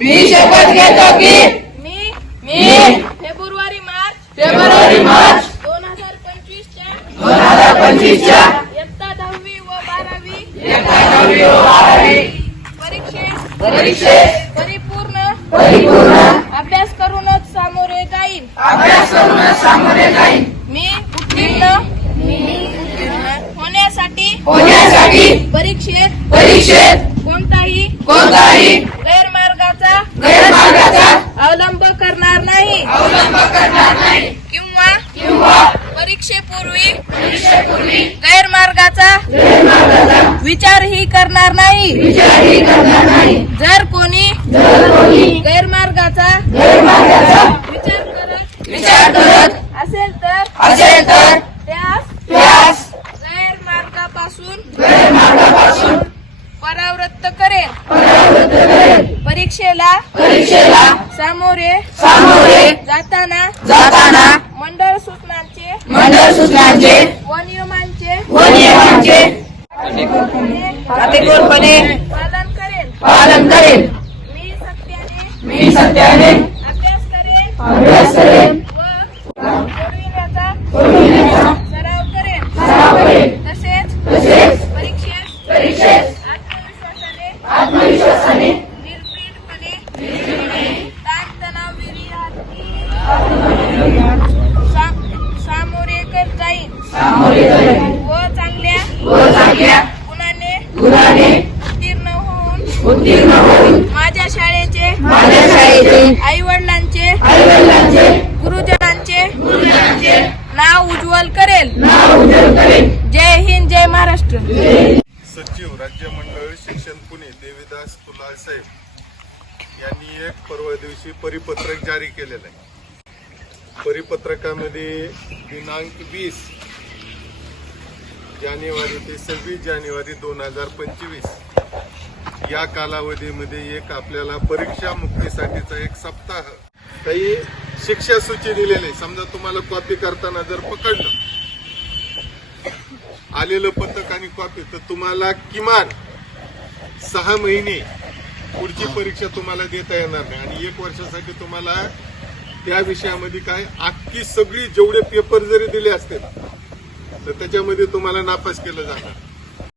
मी शपथ घेतो की मी फेब्रुवारी मार्च 2025 च्या इयत्ता 10वी व 12वी परीक्षेत परिपूर्ण अभ्यास करूनच सामोरे जाईन मी उत्तीर्ण होण्यासाठी परीक्षेत कोणताही गैरमार्गाचा अवलंब करणार नाही किंवा परीक्षेपूर्वी गैरमार्गाचा विचारही करणार नाही। जर कोणी गैरमार्गाचा विचार करत असेल तर त्यास गैरमार्गापासून परावृत्त करेल। परीक्षेला सामोरे जाताना मंडळ सूचनांचे व नियमांचे काटेकोरपणे पालन करेल। मी सत्याने अभ्यास करेन व सोडविण्याचा सराव करेन। तसेच परीक्षेत आत्मविश्वासाने निर्भीडपणे ताणतणावविरहित सामोरे जाईन व चांगल्या गुणाने उत्तीर्ण होऊन माझ्या शाळेचे आई वडिलांचे गुरुजनांचे नाव उज्ज्वल करेल। जय हिंद, जय महाराष्ट्र। सचिव राज्य मंडळ शिक्षण पुणे देवीदास तुलाळ साहेब यांनी एक परवा दिवशी परिपत्रक जारी केलेलं आहे। परिपत्रकामध्ये दिनांक 20 जानेवारी ते 26 जानेवारी 2025 या कालावधीमध्ये एक आपल्याला परीक्षा मुक्तीसाठीचा एक सप्ताह काही शिक्षा सूची दिलेली आहे। समजा तुम्हाला कॉपी करताना जर पकडलं आलेलं पत्रक आणि कॉपी तर तुम्हाला किमान 6 महिने पुढची परीक्षा तुम्हाला देता येणार नाही आणि 1 वर्षासाठी तुम्हाला त्या विषयामध्ये काय अख्खी सगळी जेवढे पेपर जरी दिले असतील तर त्याच्यामध्ये तुम्हाला नापास केलं जाणार।